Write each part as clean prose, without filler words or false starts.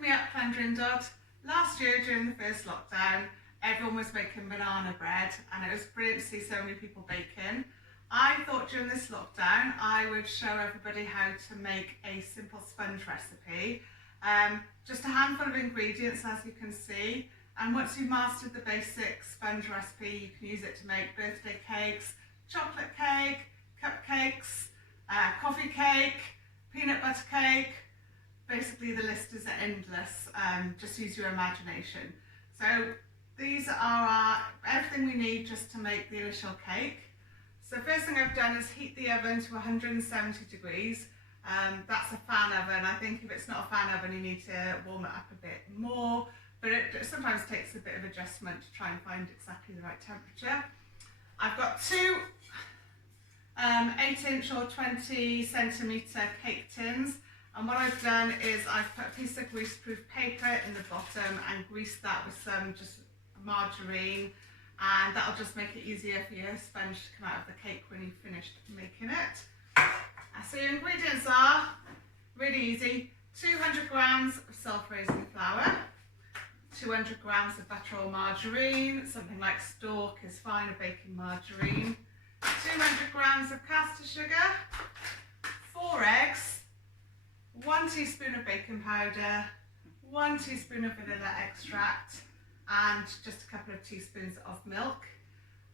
Lift Me Up Plundering Dot. Last year during the first lockdown, everyone was making banana bread and it was brilliant to see so many people baking. I thought during this lockdown I would show everybody how to make a simple sponge recipe. Just a handful of ingredients, as you can see, and once you've mastered the basic sponge recipe, you can use it to make birthday cakes, chocolate cake, cupcakes, coffee cake, peanut butter cake. Basically the list is endless, just use your imagination. So these are everything we need just to make the initial cake. So first thing I've done is heat the oven to 170 degrees. That's a fan oven. I think if it's not a fan oven you need to warm it up a bit more, but it sometimes takes a bit of adjustment to try and find exactly the right temperature. I've got two 8-inch or 20cm cake tins, and what I've done is I've put a piece of greaseproof paper in the bottom and greased that with some just margarine, and that'll just make it easier for your sponge to come out of the cake when you've finished making it. So your ingredients are really easy: 200 grams of self-raising flour, 200 grams of butter or margarine, something like Stork is fine, a baking margarine, 200 grams of caster sugar, 4 eggs, 1 teaspoon of baking powder, 1 teaspoon of vanilla extract, and just a couple of teaspoons of milk.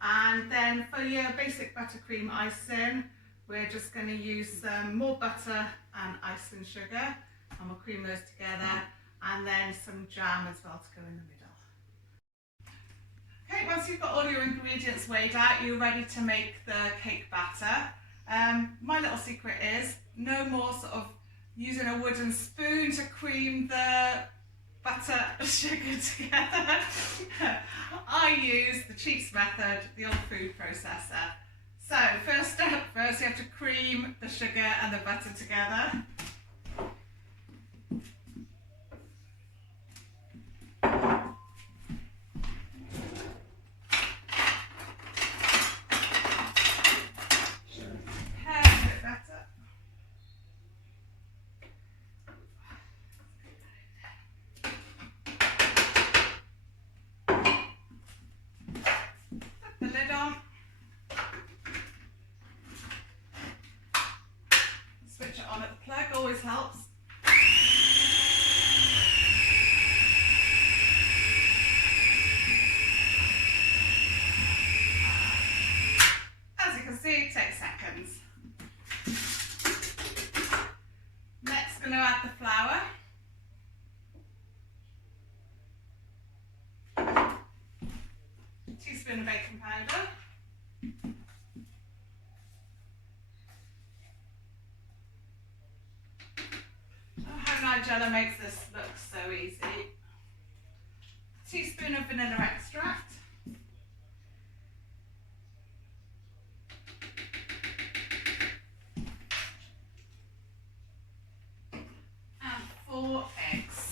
And then for your basic buttercream icing, we're just going to use some more butter and icing sugar, and we'll cream those together, and then some jam as well to go in the middle. Okay, once you've got all your ingredients weighed out, you're ready to make the cake batter. My little secret is no more sort of using a wooden spoon to cream the butter and sugar together. I use the cheats method, the old food processor. So first you have to cream the sugar and the butter together. The lid on, switch it on at the plug, always helps. As you can see, it takes seconds. Next, going to add the flour. Teaspoon of baking powder, oh, how Nigella makes this look so easy. Teaspoon of vanilla extract, and 4 eggs.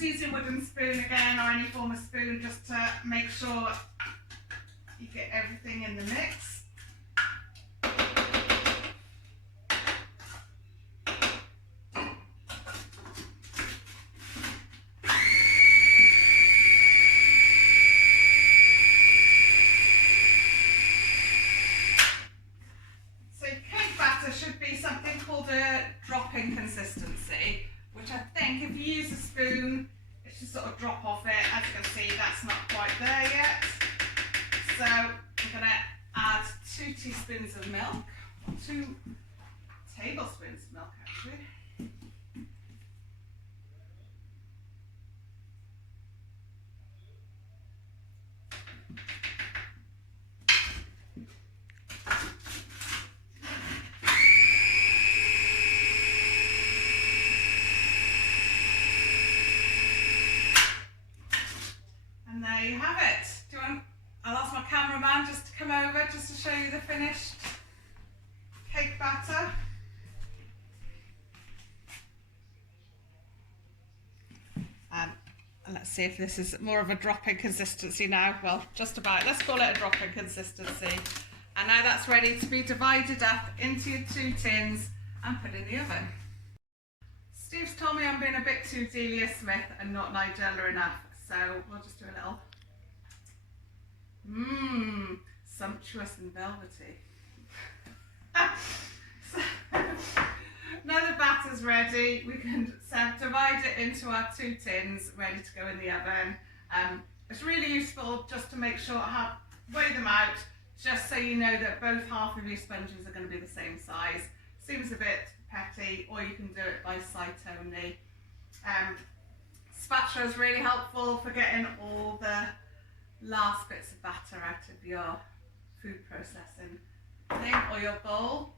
Use your wooden spoon again, or any form of spoon, just to make sure you get everything in the mix. So cake batter should be something called a drop-in consistency, which I think if you use a spoon, it should sort of drop off it. As you can see, that's not quite there yet. So I'm going to add 2 teaspoons of milk, or 2 tablespoons of milk actually. finished cake batter. And let's see if this is more of a drop-in consistency now. Well, just about. Let's call it a drop-in consistency. And now that's ready to be divided up into your 2 tins and put in the oven. Steve's told me I'm being a bit too Delia Smith and not Nigella enough, so we'll just do a little. Sumptuous and velvety. Now the batter's ready, we can divide it into our 2 tins ready to go in the oven. It's really useful just to make sure, weigh them out, just so you know that both half of your sponges are going to be the same size. Seems a bit petty, or you can do it by sight only. Spatula is really helpful for getting all the last bits of batter out of your food processing thing or your bowl.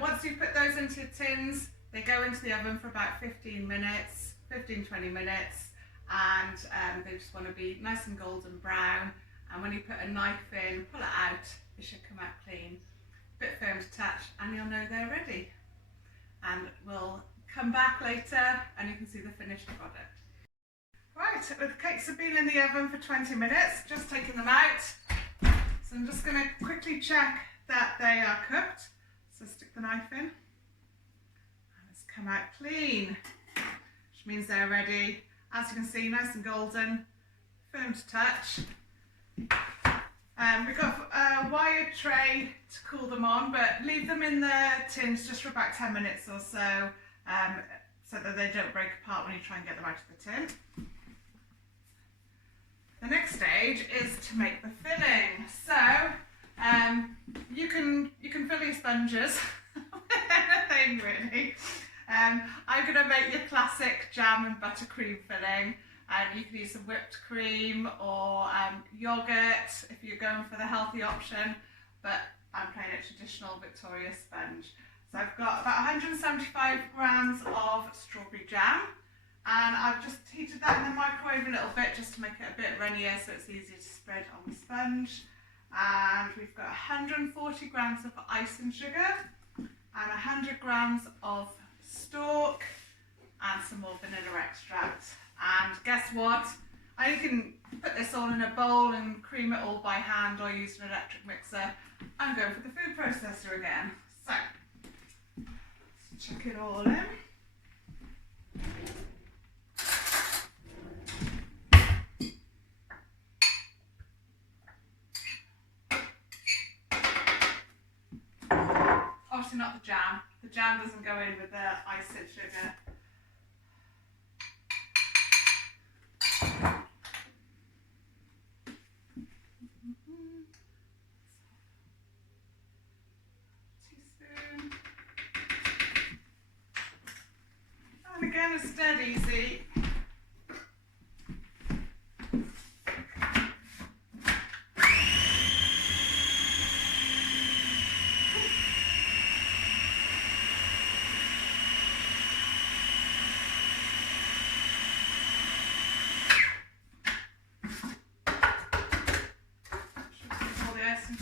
Once you put those into your tins, they go into the oven for about 15 minutes, 15-20 minutes, and they just want to be nice and golden brown. And when you put a knife in, pull it out, it should come out clean. A bit firm to touch, and you'll know they're ready. And we'll come back later and you can see the finished product. Right, the cakes have been in the oven for 20 minutes, just taking them out. So I'm just going to quickly check that they are cooked. So stick the knife in, and it's come out clean, which means they're ready. As you can see, nice and golden, firm to touch. We've got a wire tray to cool them on, but leave them in the tins just for about 10 minutes or so, so that they don't break apart when you try and get them out of the tin. The next stage is to make the filling. So you can fill your sponges with anything really. I'm going to make your classic jam and buttercream filling. You can use some whipped cream or yoghurt if you're going for the healthy option, but I'm playing a traditional Victoria sponge. So I've got about 175 grams of strawberry jam, and I've just heated that in the microwave a little bit just to make it a bit runnier so it's easier to spread on the sponge. And we've got 140 grams of icing sugar and 100 grams of stalk and some more vanilla extract. And guess what? I can put this all in a bowl and cream it all by hand or use an electric mixer. I'm going for the food processor again. So, let's chuck it all in. Obviously not the jam. The jam doesn't go in with the icing sugar. Teaspoon. And again, it's dead easy.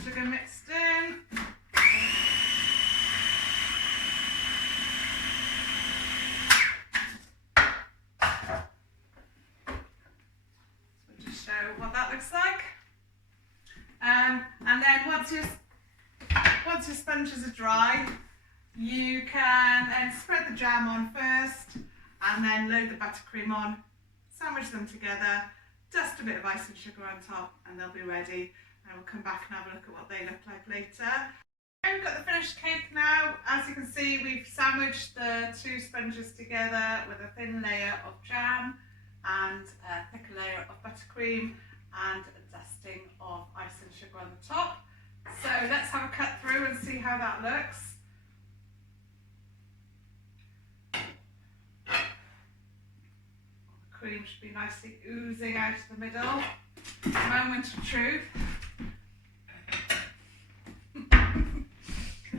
Sugar mixed in. So just show what that looks like. And then once your sponges are dry, you can spread the jam on first, and then load the buttercream on, sandwich them together, dust a bit of icing sugar on top, and they'll be ready. And we'll come back and have a look at what they look like later. We've got the finished cake now. As you can see, we've sandwiched the 2 sponges together with a thin layer of jam and a thicker layer of buttercream and a dusting of icing sugar on the top. So let's have a cut through and see how that looks. The cream should be nicely oozing out of the middle. Moment of truth.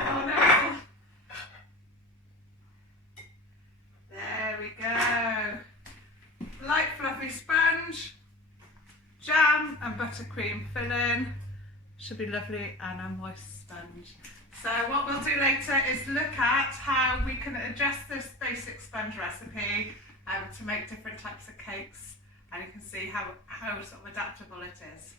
Oh no! There we go. Light fluffy sponge, jam and buttercream filling. should be lovely, and a moist sponge. So what we'll do later is look at how we can adjust this basic sponge recipe to make different types of cakes, and you can see how sort of adaptable it is.